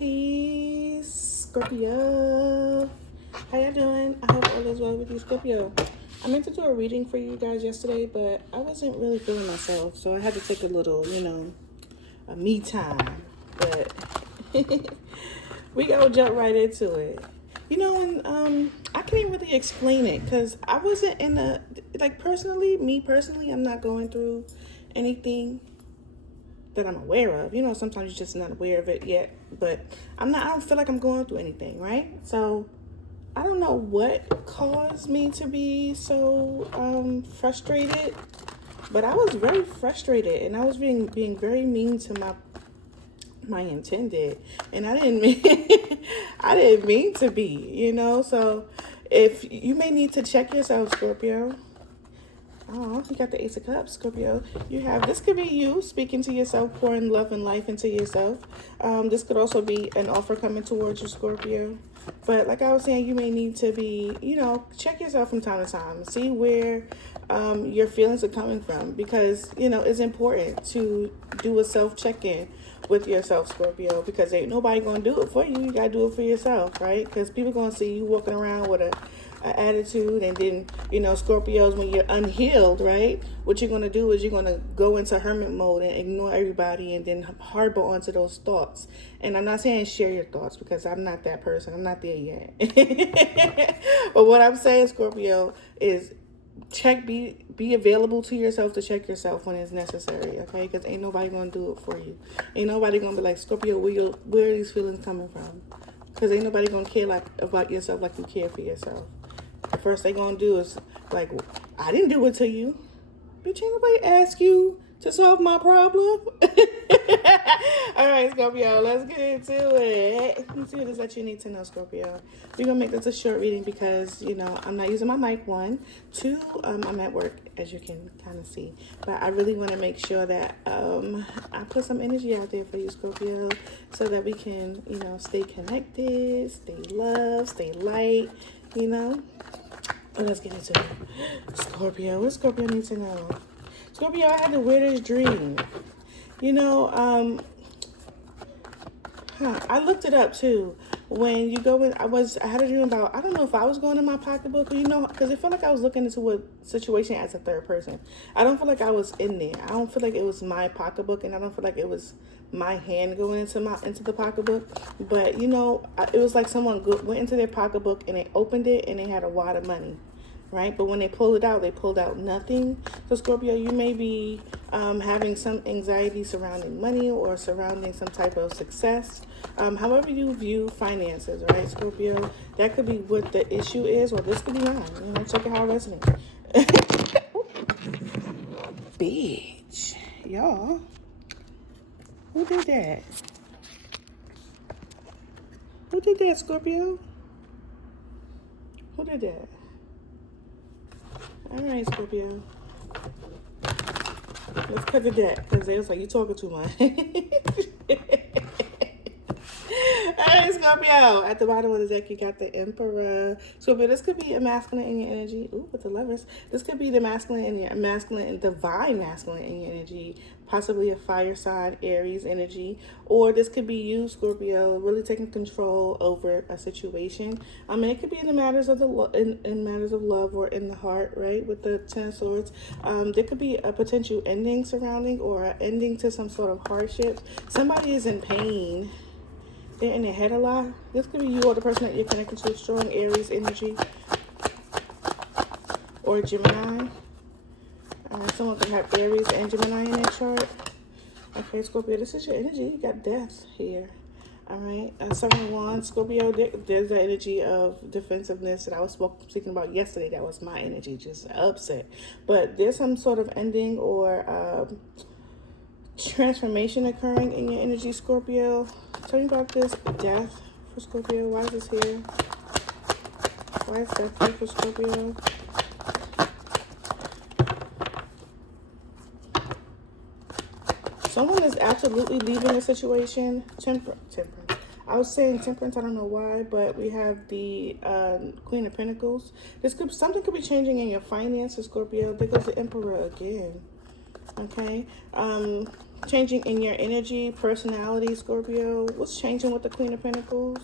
Peace, Scorpio. How you doing? I hope all is well with you, Scorpio. I meant to do a reading for you guys yesterday, but I wasn't really feeling myself, so I had to take a little, a me time. But we gotta jump right into it. And I can't really explain it because I wasn't in a me personally, I'm not going through anything that I'm aware of. Sometimes you're just not aware of it yet, but I don't feel like I'm going through anything, right? So I don't know what caused me to be so frustrated, but I was very frustrated and I was being very mean to my intended, and I didn't mean I didn't mean to be, so if you may need to check yourself, Scorpio. Oh, you got the Ace of Cups, Scorpio. This could be you speaking to yourself, pouring love and life into yourself. This could also be an offer coming towards you, Scorpio. But like I was saying, you may need to be, check yourself from time to time. See where your feelings are coming from, because, it's important to do a self-check-in with yourself, Scorpio, because ain't nobody going to do it for you. You got to do it for yourself, right? Because people going to see you walking around with an attitude, and then Scorpios, when you're unhealed, right, what you're going to do is you're going to go into hermit mode and ignore everybody and then harbor onto those thoughts. And I'm not saying share your thoughts, because I'm not that person. I'm not there yet. But what I'm saying, Scorpio, is be available to yourself to check yourself when it's necessary, okay? Because ain't nobody gonna do it for you. Ain't nobody gonna be like, Scorpio, where are these feelings coming from? Because ain't nobody gonna care about yourself like you care for yourself. The first they gonna do is like, I didn't do it to you. Bitch, ain't nobody ask you to solve my problem. All right, Scorpio, let's get into it. Let's see what it is that you need to know, Scorpio. We're going to make this a short reading because, I'm not using my mic, 1. 2, I'm at work, as you can kind of see. But I really want to make sure that I put some energy out there for you, Scorpio, so that we can, stay connected, stay loved, stay light, But let's get into it. Scorpio, what Scorpio needs to know? Scorpio, I had the weirdest dream. I looked it up too. When you go in, I had a dream about, I don't know if I was going in my pocketbook, or, because it felt like I was looking into a situation as a third person. I don't feel like I was in there. I don't feel like it was my pocketbook, and I don't feel like it was my hand going into the pocketbook. But, it was like someone went into their pocketbook and they opened it and they had a wad of money. Right? But when they pulled out nothing. So Scorpio, you may be having some anxiety surrounding money or surrounding some type of success. However you view finances, right, Scorpio, that could be what the issue is, or this could be mine. Check it how it resonates. Bitch. Y'all. Who did that? Who did that, Scorpio? Who did that? All right, Scorpio. Let's cut the deck, because they was like, you talking too much. All right, Scorpio. At the bottom of the deck, you got the Emperor. Scorpio, this could be a masculine in your energy. Ooh, with the Lovers. This could be the masculine and divine masculine in your energy. Possibly a fire sign, Aries energy. Or this could be you, Scorpio, really taking control over a situation. It could be in the matters of in matters of love or in the heart, right? With the 10 of Swords. There could be a potential ending surrounding, or an ending to some sort of hardship. Somebody is in pain. They're in their head a lot. This could be you or the person that you're connected to. Strong Aries energy. Or Gemini. Someone could have Aries and Gemini in their chart. Okay, Scorpio, this is your energy. You got Death here. All right. 7 of Wands, Scorpio, there's the energy of defensiveness that I was speaking about yesterday. That was my energy, just upset. But there's some sort of ending or transformation occurring in your energy, Scorpio. Tell me about this Death for Scorpio. Why is this here? Why is Death here for Scorpio? Someone is absolutely leaving a situation. Temperance. I was saying Temperance, I don't know why, but we have the Queen of Pentacles. Something could be changing in your finances, Scorpio. There goes the Emperor again. Okay. Changing in your energy, personality, Scorpio. What's changing with the Queen of Pentacles?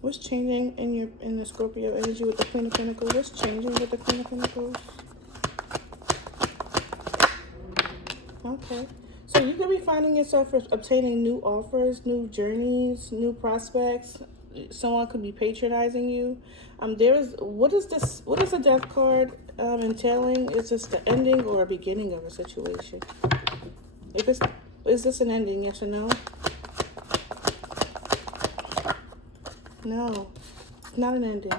What's changing in the Scorpio energy with the Queen of Pentacles? What's changing with the Queen of Pentacles? Okay. So you could be finding yourself obtaining new offers, new journeys, new prospects. Someone could be patronizing you. What is the death card entailing? Is this the ending or a beginning of a situation? Is this an ending, yes or no? No, it's not an ending.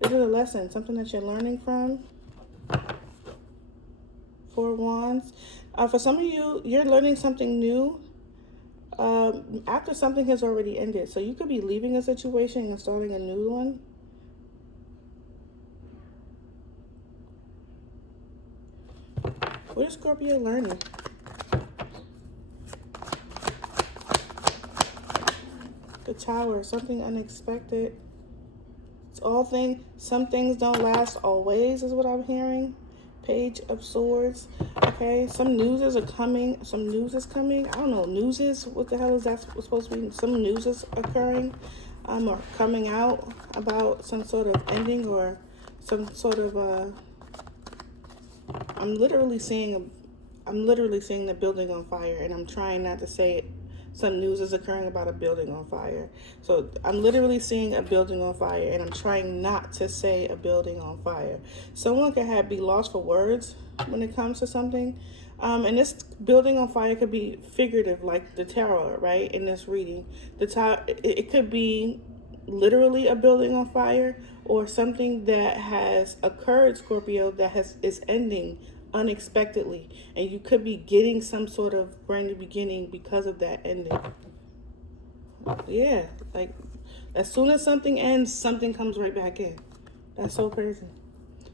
Is it a lesson, something that you're learning from? Four of Wands. For some of you, you're learning something new after something has already ended. So you could be leaving a situation and starting a new one. What is Scorpio learning? The Tower, something unexpected. It's some things don't last always, is what I'm hearing. Page of Swords. Okay, some news is coming. Some news is coming. I don't know. News is, what the hell is that supposed to be? Some news is occurring, or coming out about some sort of ending or some sort of. I'm literally seeing the building on fire, and I'm trying not to say it. Some news is occurring about a building on fire. So I'm literally seeing a building on fire, and I'm trying not to say a building on fire. Someone could be lost for words when it comes to something. And this building on fire could be figurative, like the tower, right? In this reading, the tower, it could be literally a building on fire, or something that has occurred, Scorpio, that is ending unexpectedly, and you could be getting some sort of brand new beginning because of that ending. Yeah, like as soon as something ends, something comes right back in. That's so crazy.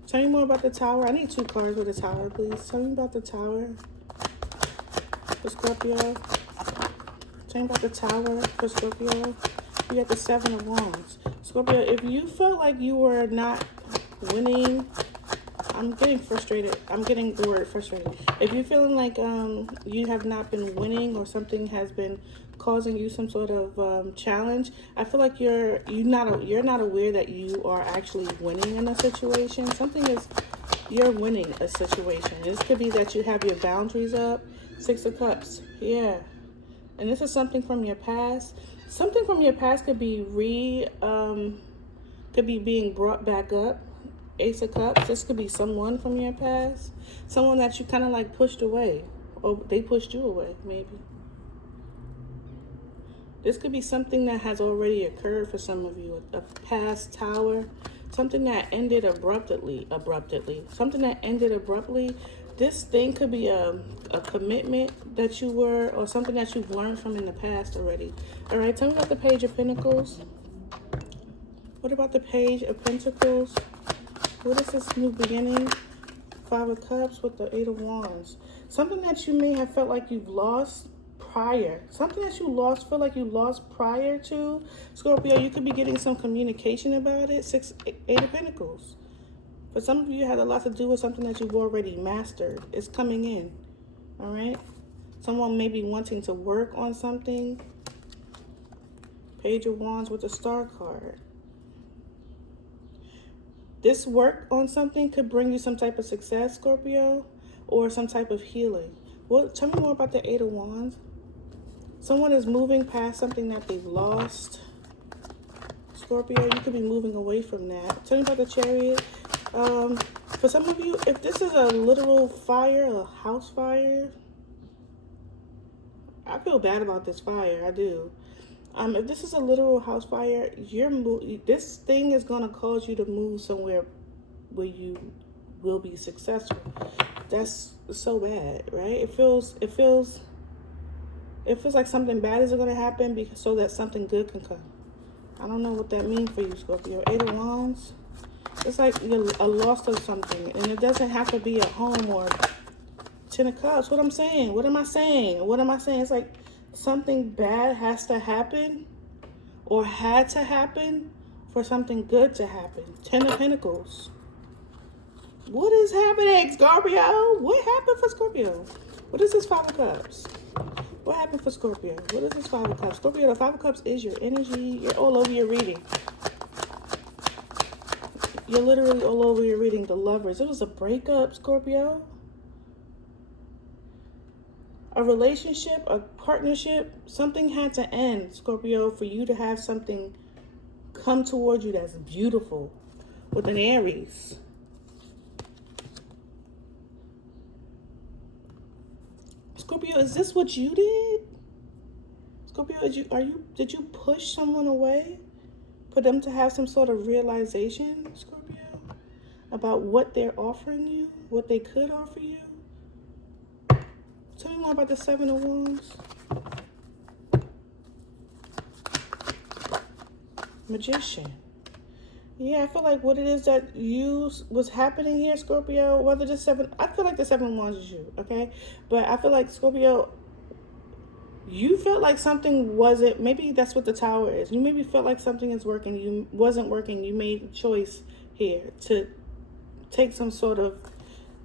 Tell me more about the Tower. I need 2 cards with the Tower, please. Tell me about the Tower for Scorpio. Tell me about the Tower for Scorpio. You got the 7 of Wands. Scorpio, if you felt like you were not winning, I'm getting frustrated. I'm getting the word frustrated. If you're feeling like you have not been winning, or something has been causing you some sort of challenge, I feel like you're not aware that you are actually winning in a situation. You're winning a situation. This could be that you have your boundaries up. 6 of Cups. Yeah. And this is something from your past. Something from your past could be being brought back up. Ace of Cups. This could be someone from your past. Someone that you kind of like pushed away. Or they pushed you away, maybe. This could be something that has already occurred for some of you. A past Tower. Something that ended abruptly. Something that ended abruptly. This thing could be a commitment that you were, or something that you've learned from in the past already. All right, tell me about the Page of Pentacles. What about the Page of Pentacles? What is this new beginning? 5 of Cups with the 8 of Wands. Something that you may have felt like you've lost prior. Something that feel like you lost prior to. Scorpio, you could be getting some communication about it. 8 of Pentacles. For some of you, it had a lot to do with something that you've already mastered. It's coming in. All right? Someone may be wanting to work on something. Page of Wands with the Star card. This work on something could bring you some type of success, Scorpio, or some type of healing. Well, tell me more about the 8 of Wands. Someone is moving past something that they've lost. Scorpio, you could be moving away from that. Tell me about the Chariot. For some of you, if this is a literal fire, a house fire, I feel bad about this fire. I do. If this is a literal house fire, this thing is going to cause you to move somewhere where you will be successful. That's so bad, right? It feels like something bad is going to happen so that something good can come. I don't know what that means for you, Scorpio. 8 of Wands. It's like you're a loss of something, and it doesn't have to be a home or 10 of Cups. What am I saying? It's like something bad has to happen, or had to happen, for something good to happen. 10 of Pentacles. What is happening, Scorpio? What happened for Scorpio? What is this Five of Cups? What happened for Scorpio? What is this Five of Cups? Scorpio, the Five of Cups is your energy. You're all over your reading. You're literally all over your reading. The Lovers. It was a breakup, Scorpio. A relationship, a partnership. Something had to end, Scorpio, for you to have something come toward you that's beautiful with an Aries. Scorpio, is this what you did? Scorpio, did you push someone away for them to have some sort of realization, Scorpio, about what they're offering you, what they could offer you? Tell me more about the Seven of Wands. Magician. Yeah, I feel like what it is that was happening here, Scorpio, whether the I feel like the Seven of Wands is you, okay? But I feel like, Scorpio, you felt like something wasn't, maybe that's what the Tower is. You maybe felt like something is working, you wasn't working. You made a choice here to take some sort of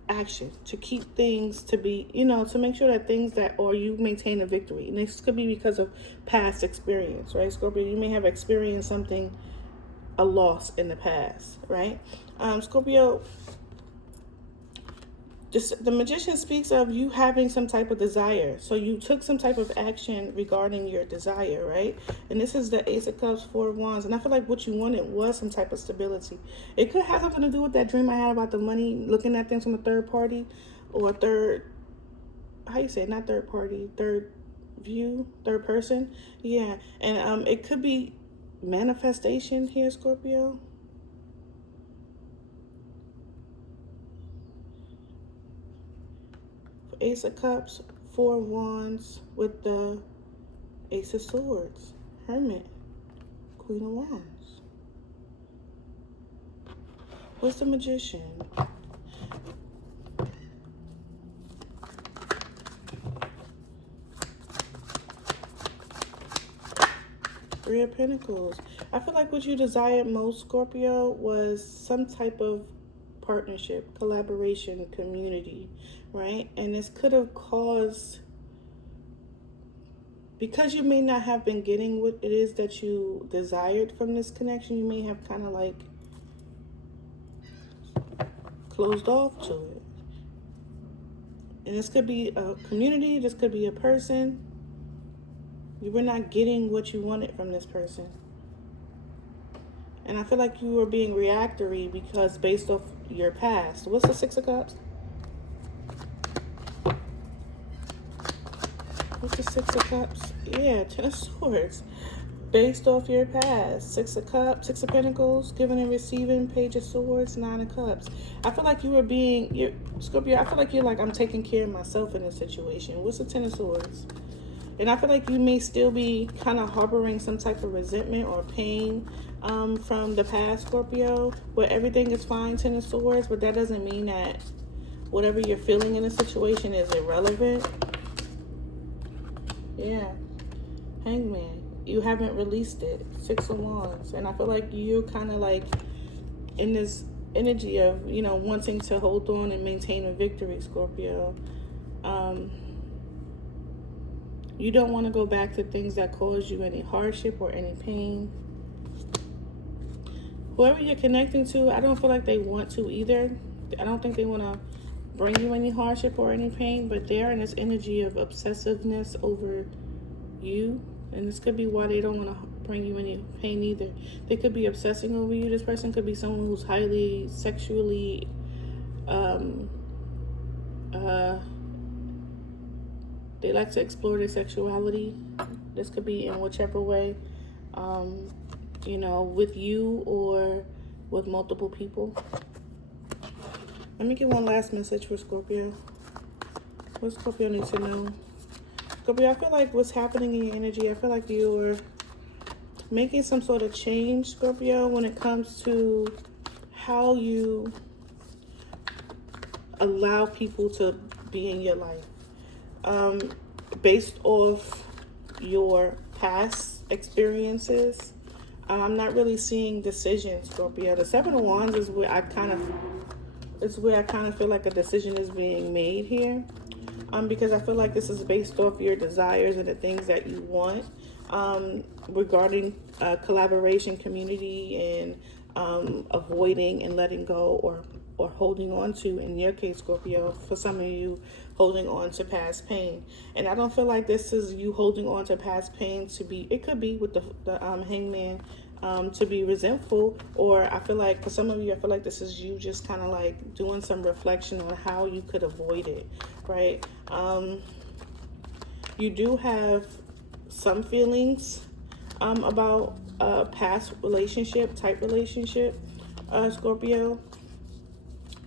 action, to keep things to be, to make sure that or you maintain a victory. And this could be because of past experience, right, Scorpio? You may have experienced something, a loss in the past, right? Scorpio, the Magician speaks of you having some type of desire. So you took some type of action regarding your desire, right? And this is the Ace of Cups, Four of Wands. And I feel like what you wanted was some type of stability. It could have something to do with that dream I had about the money, looking at things from a third party or how you say it? Not third party, third view, third person. Yeah. And it could be manifestation here, Scorpio. Ace of Cups, Four of Wands with the Ace of Swords, Hermit, Queen of Wands. What's the Magician? Three of Pentacles. I feel like what you desired most, Scorpio, was some type of partnership, collaboration, community, right? And this could have caused, because you may not have been getting what it is that you desired from this connection, you may have kind of like closed off to it. And this could be a community, this could be a person. You were not getting what you wanted from this person. And I feel like you were being reactory because based off your past. What's the Six of Cups? What's the Six of Cups? Yeah, Ten of Swords. Based off your past. Six of Cups, Six of Pentacles, giving and receiving, Page of Swords, Nine of Cups. I feel like you were Scorpio, I feel like you're like, I'm taking care of myself in this situation. What's the Ten of Swords? And I feel like you may still be kind of harboring some type of resentment or pain from the past, Scorpio, where everything is fine, Ten of Swords, but that doesn't mean that whatever you're feeling in a situation is irrelevant. Yeah. Hangman. You haven't released it. Six of Wands. And I feel like you're kind of like in this energy of, wanting to hold on and maintain a victory, Scorpio. You don't want to go back to things that cause you any hardship or any pain. Whoever you're connecting to, I don't feel like they want to either. I don't think they want to bring you any hardship or any pain, but they're in this energy of obsessiveness over you. And this could be why they don't want to bring you any pain either. They could be obsessing over you. This person could be someone who's highly sexually they like to explore their sexuality. This could be in whichever way, with you or with multiple people. Let me get one last message for Scorpio. What Scorpio needs to know? Scorpio, I feel like what's happening in your energy, I feel like you're making some sort of change, Scorpio, when it comes to how you allow people to be in your life. Based off your past experiences, I'm not really seeing decisions, Scorpio. The Seven of Wands is where I kind of is where I kind of feel like a decision is being made here. Because I feel like this is based off your desires and the things that you want, regarding collaboration, community, and avoiding and letting go, or holding on to, in your case, Scorpio, for some of you, holding on to past pain. And I don't feel like this is you holding on to past pain to be, it could be with the hangman, to be resentful, or I feel like for some of you, I feel like this is you just kind of like doing some reflection on how you could avoid it, right? You do have some feelings about past relationship, Scorpio.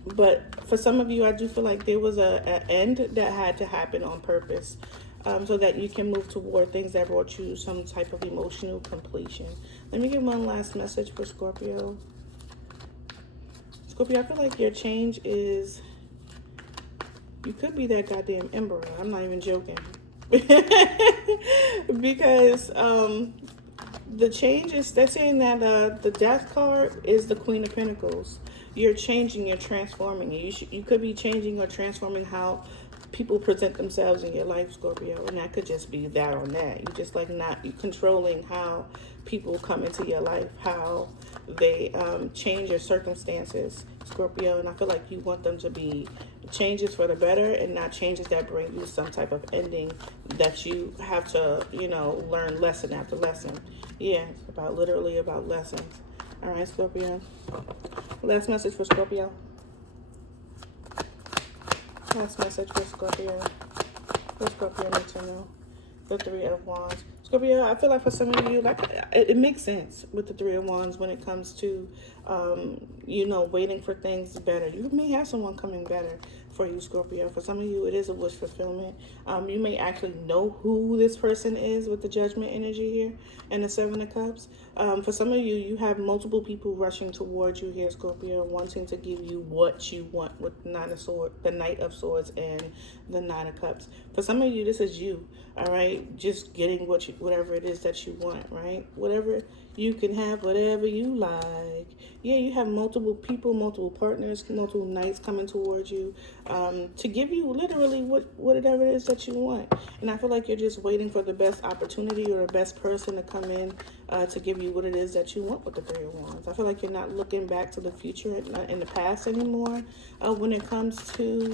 But for some of you, I do feel like there was a end that had to happen on purpose, so that you can move toward things that brought you some type of emotional completion. Let me get one last message for Scorpio. Scorpio, I feel like your change is, you could be that goddamn emperor. I'm not even joking. Because the change is, they're saying that the death card is the Queen of Pentacles. You're changing, you're transforming. You could be changing or transforming how people present themselves in your life, Scorpio. And that could just be that on that. You just like not, you controlling how people come into your life, how they change your circumstances, Scorpio. And I feel like you want them to be changes for the better and not changes that bring you some type of ending that you have to, learn lesson after lesson. Yeah, it's about literally about lessons. All right, Scorpio. Last message for Scorpio. Last message for Scorpio. What Scorpio need to know? The Three of Wands. Scorpio, I feel like for some of you, like it makes sense with the Three of Wands when it comes to, waiting for things better. You may have someone coming better for you, Scorpio. For some of you, it is a wish fulfillment. You may actually know who this person is with the Judgment energy here and the Seven of Cups. For some of you, you have multiple people rushing towards you here, Scorpio, wanting to give you what you want with the Knight of Swords and the Nine of Cups. For some of you, this is you, all right? Just getting whatever it is that you want, right? Whatever you can have, whatever you like. Yeah, you have multiple people, multiple partners, multiple knights coming towards you, to give you literally whatever it is that you want. And I feel like you're just waiting for the best opportunity or the best person to come in to give you what it is that you want with the Three of Wands. I feel like you're not looking back to the future and not in the past anymore when it comes to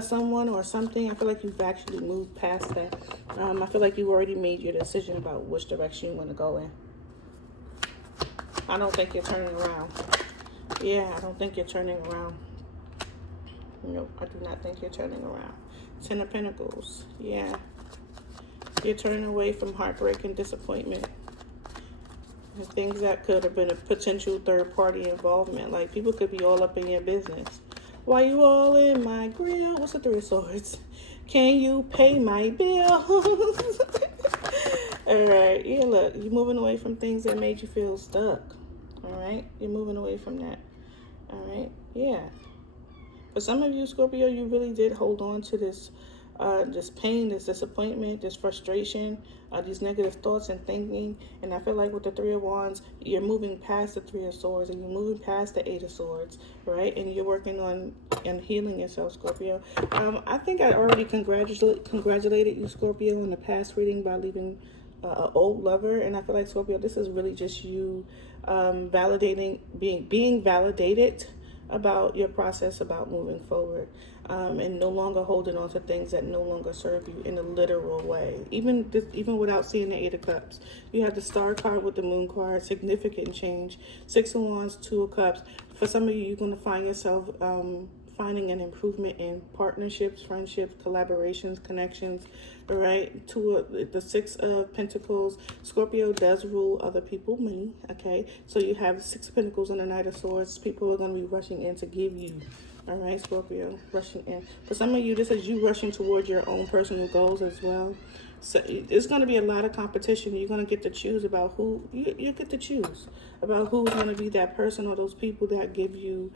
someone or something. I feel like you've actually moved past that. I feel like you've already made your decision about which direction you want to go in. I don't think you're turning around. Yeah, I don't think you're turning around. Nope, I do not think you're turning around. Ten of Pentacles. Yeah. You're turning away from heartbreak and disappointment. And things that could have been a potential third-party involvement. Like, people could be all up in your business. Why you all in my grill? What's the Three of Swords? Can you pay my bills? All right. Yeah, look, you're moving away from things that made you feel stuck. All right. You're moving away from that. All right. Yeah. For some of you, Scorpio, you really did hold on to this pain, this disappointment, this frustration, these negative thoughts and thinking. And I feel like with the Three of Wands, you're moving past the Three of Swords and you're moving past the Eight of Swords, right? And you're working on and healing yourself, Scorpio. I think I already congratulated you, Scorpio, in the past reading by leaving an old lover. And I feel like, Scorpio, this is really just you being validated about your process, about moving forward, and no longer holding on to things that no longer serve you in a literal way. Even without seeing the Eight of Cups, you have the Star card with the Moon card, significant change. Six of Wands, Two of Cups. For some of you, you're going to find yourself finding an improvement in partnerships, friendships, collaborations, connections. All right, the Six of Pentacles. Scorpio does rule other people money. Okay, so you have Six of Pentacles and the Knight of Swords. People are going to be rushing in to give you. All right, Scorpio, rushing in. For some of you, this is you rushing towards your own personal goals as well. So it's going to be a lot of competition. You're going to get to choose about who you get to choose about who's going to be that person or those people that give you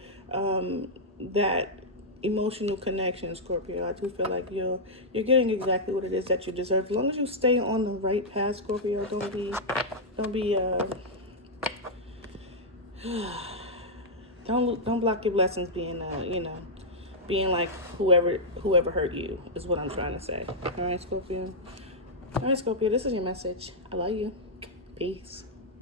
that emotional connection, Scorpio. I do feel like you're getting exactly what it is that you deserve. As long as you stay on the right path, Scorpio, don't be Don't block your blessings being being like whoever hurt you is what I'm trying to say. All right, Scorpio. All right, Scorpio, this is your message. I love you. Peace.